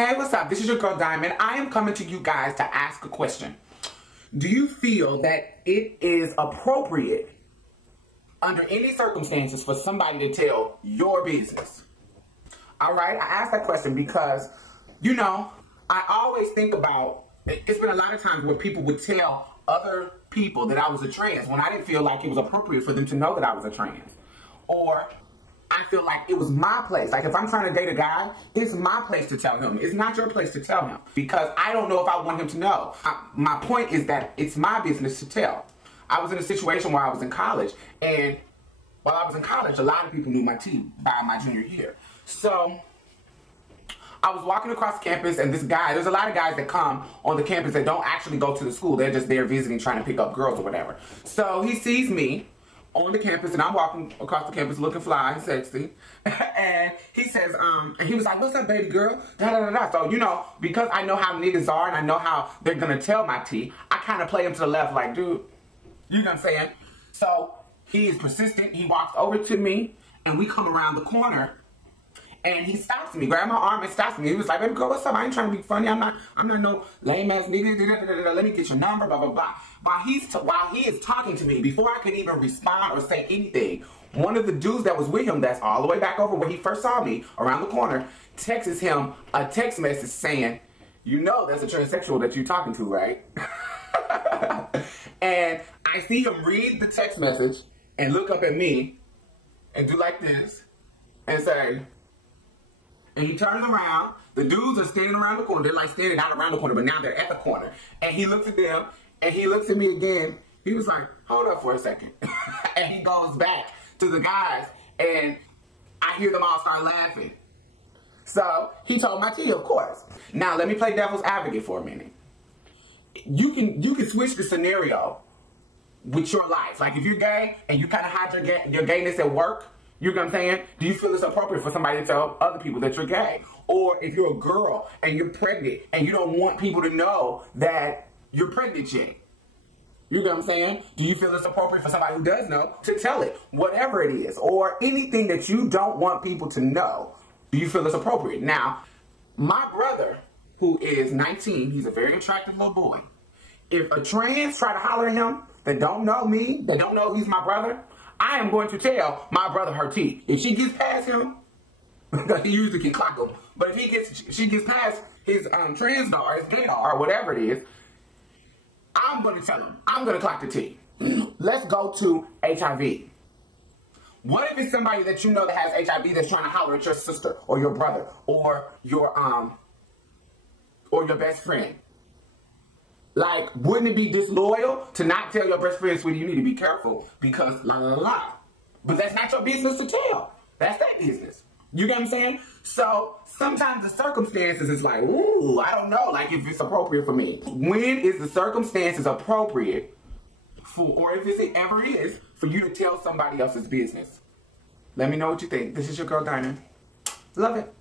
Hey, what's up? This is your girl Diamond. I am coming to you guys to ask a question. Do you feel that it is appropriate under any circumstances for somebody to tell your business? All right, I asked that question because, you know, I always think about, it's been a lot of times where people would tell other people that I was a trans when I didn't feel like it was appropriate for them to know that I was a trans. Or I feel like it was my place. Like if I'm trying to date a guy, it's my place to tell him. It's not your place to tell him because I don't know if I want him to know. My point is that it's my business to tell. I was in a situation where I was in college, and while I was in college, a lot of people knew my T by my junior year. So I was walking across campus, and this guy, there's a lot of guys that come on the campus that don't actually go to the school. They're just there visiting, trying to pick up girls or whatever. So he sees me on the campus, and I'm walking across the campus looking fly and sexy. And he says, and he was like, what's up, baby girl? Da, da, da, da. So, you know, because I know how niggas are and I know how they're going to tell my tea, I kind of play him to the left like, dude, you know what I'm saying? So he is persistent. He walks over to me, and we come around the corner, and he stops me, grab my arm and stops me. He was like, baby girl, what's up? I ain't trying to be funny. I'm not no lame ass nigga. Da, da, da, da. Let me get your number, blah, blah, blah. While he is talking to me, before I could even respond or say anything, one of the dudes that was with him, that's all the way back over where he first saw me, around the corner, texts him a text message saying, you know that's a transsexual that you're talking to, right? And I see him read the text message and look up at me and do like this and say, and he turns around. The dudes are standing around the corner. They're like standing out around the corner, but now they're at the corner. And he looks at them, and he looks at me again. He was like, hold up for a second. And he goes back to the guys, and I hear them all start laughing. So he told my tea, of course. Now, let me play devil's advocate for a minute. You can switch the scenario with your life. Like if you're gay, and you kind of hide your gayness at work, you know what I'm saying? Do you feel it's appropriate for somebody to tell other people that you're gay? Or if you're a girl and you're pregnant and you don't want people to know that you're pregnant yet? You know what I'm saying? Do you feel it's appropriate for somebody who does know to tell it? Whatever it is. Or anything that you don't want people to know. Do you feel it's appropriate? Now, my brother, who is 19, he's a very attractive little boy. If a trans try to holler at him that don't know me, that don't know he's my brother, I am going to tell my brother her tea. If she gets past him, because he usually can clock him, but if she gets past his trans dog, his gay dog, or whatever it is, I'm going to tell him. I'm going to clock the tea. Let's go to HIV. What if it's somebody that you know that has HIV that's trying to holler at your sister or your brother or your best friend? Like, wouldn't it be disloyal to not tell your best friend, sweetie, you need to be careful because la la la. But that's not your business to tell. That's their business. You get what I'm saying? So sometimes the circumstances is like, ooh, I don't know, like if it's appropriate for me. When is the circumstances appropriate for, or if it ever is, for you to tell somebody else's business? Let me know what you think. This is your girl Diamond. Love it.